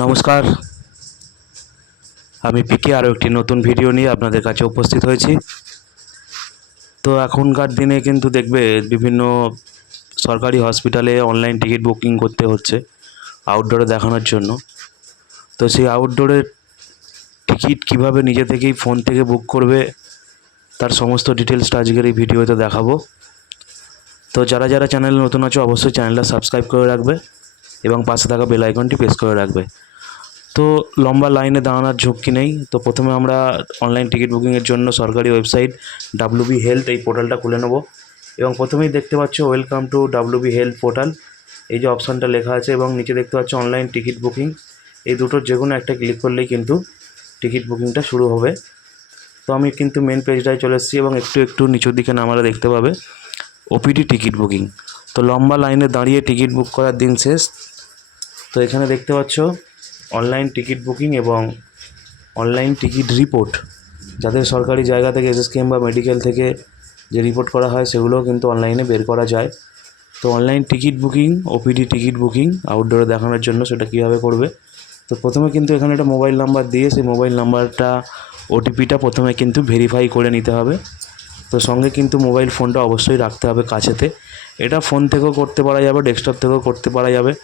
নমস্কার, আমি পিকে আরও একটি নতুন ভিডিও নিয়ে আপনাদের কাছে উপস্থিত হয়েছি। তো এখনকার দিনে কিন্তু দেখবে বিভিন্ন সরকারি হসপিটালে অনলাইন টিকিট বুকিং করতে হচ্ছে আউটডোরে দেখানোর জন্য। তো সেই আউটডোরের টিকিট কীভাবে নিজে থেকেই ফোন থেকে বুক করবে তার সমস্ত ডিটেলসটা আজকের এই ভিডিওতে দেখাবো। তো যারা যারা চ্যানেলে নতুন আছো অবশ্যই চ্যানেলটা সাবস্ক্রাইব করে রাখবে এবং পাশে থাকা বেল আইকনটি প্রেস করে রাখবে। তো লম্বা লাইনে দাঁড়ানোর ঝক্কি নেই। তো প্রথমে আমরা অনলাইন টিকিট বুকিংয়ের জন্য সরকারি ওয়েবসাইট WB হেলথ এই পোর্টালটা খুলে নেব এবং প্রথমেই দেখতে পাচ্ছ welcome to WB health portal, এই যে অপশানটা লেখা আছে এবং নিচে দেখতে পাচ্ছ অনলাইন টিকিট বুকিং। এই দুটোর যে কোনো একটা ক্লিক করলেই কিন্তু টিকিট বুকিংটা শুরু হবে। তো আমি কিন্তু মেন পেজটায় চলে এসেছি এবং একটু একটু নিচের দিকে নামালে দেখতে পাবে OPD টিকিট বুকিং। তো লম্বা লাইনে দাঁড়িয়ে টিকিট বুক করার দিন শেষ। তো এখানে দেখতে পাচ্ছ অনলাইন টিকিট বুকিং এবং অনলাইন টিকিট রিপোর্ট, যাদের সরকারি জায়গা থেকে SSKM বা মেডিকেল থেকে যে রিপোর্ট করা হয় সেগুলোও কিন্তু অনলাইনে বের করা যায়। তো online ticket booking OPD ticket booking আউটডোরে দেখানোর জন্য সেটা কীভাবে করবে, তো প্রথমে কিন্তু এখানে একটা মোবাইল নাম্বার দিয়ে সেই মোবাইল নাম্বারটা OTPটা প্রথমে কিন্তু ভেরিফাই করে নিতে হবে। তো সঙ্গে কিন্তু মোবাইল ফোনটা অবশ্যই রাখতে হবে কাছেতে। এটা ফোন থেকেও করতে পারা যাবে, ডেস্কটপ থেকেও করতে পারা যাবে।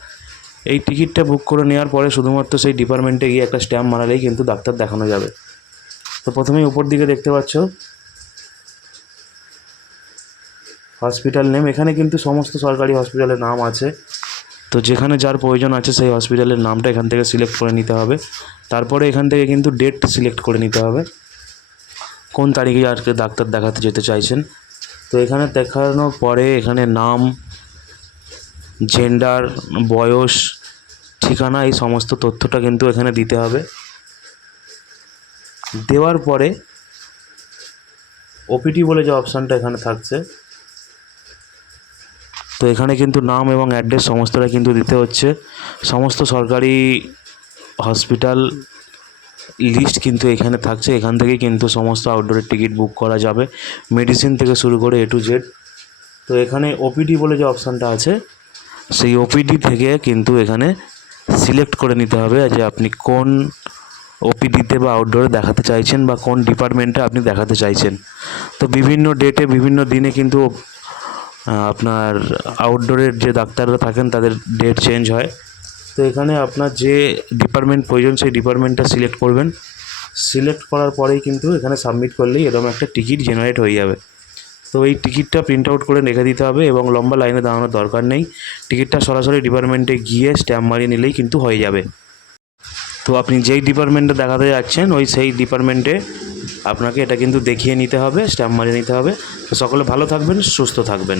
এই টিকিটটা বুক করে নেওয়ার পরে শুধুমাত্র সেই ডিপার্টমেন্টে গিয়ে একটা স্ট্যাম্প মারালেই কিন্তু ডাক্তার দেখানো যাবে। তো প্রথমেই উপর দিকে দেখতে পাচ্ছ হসপিটাল নেম, এখানে কিন্তু সমস্ত সরকারি হসপিটালের নাম আছে। তো যেখানে যার প্রয়োজন আছে সেই হসপিটালের নামটা এখান থেকে সিলেক্ট করে নিতে হবে। তারপরে এখান থেকে কিন্তু ডেট সিলেক্ট করে নিতে হবে কোন তারিখে আজকে ডাক্তার দেখাতে যেতে চাইছেন। তো এখানে দেখানোর পরে এখানে নাম, জেন্ডার, বয়স, ঠিকানা এই সমস্ত তথ্যটা কিন্তু এখানে দিতে হবে। দেওয়ার পরে OPD বলে যে অপশানটা এখানে থাকছে, তো এখানে কিন্তু নাম এবং অ্যাড্রেস সমস্তটা কিন্তু দিতে হচ্ছে। সমস্ত সরকারি হসপিটাল লিস্ট কিন্তু এখানে থাকছে, এখান থেকে কিন্তু সমস্ত আউটডোরের টিকিট বুক করা যাবে, মেডিসিন থেকে শুরু করে A to Z। তো এখানে OPD বলে যে অপশানটা আছে সেই OPD থেকে কিন্তু এখানে সিলেক্ট করে নিতে হবে যে আপনি কোন OPDতে বা আউটডোরে দেখাতে চাইছেন বা কোন ডিপার্টমেন্টে আপনি দেখাতে চাইছেন। তো বিভিন্ন ডেটে বিভিন্ন দিনে কিন্তু আপনার আউটডোরের যে ডাক্তাররা থাকেন তাদের ডেট চেঞ্জ হয়। তো এখানে আপনার যে ডিপার্টমেন্ট প্রয়োজন সেই ডিপার্টমেন্টটা সিলেক্ট করবেন। সিলেক্ট করার পরেই কিন্তু এখানে সাবমিট করলেই এরকম একটা টিকিট জেনারেট হয়ে যাবে। তো এই টিকিটটা প্রিন্ট আউট করে রেখে দিতে হবে এবং লম্বা লাইনে দাঁড়ানোর দরকার নেই। টিকিটটা সরাসরি ডিপার্টমেন্টে গিয়ে স্ট্যাম্প মারিয়ে নিলেই কিন্তু হয়ে যাবে। তো আপনি যেই ডিপার্টমেন্টে দেখাতে যাচ্ছেন সেই ডিপার্টমেন্টে আপনাকে এটা কিন্তু দেখিয়ে নিতে হবে, স্ট্যাম্প মারিয়ে নিতে হবে। তো সকলে ভালো থাকবেন, সুস্থ থাকবেন।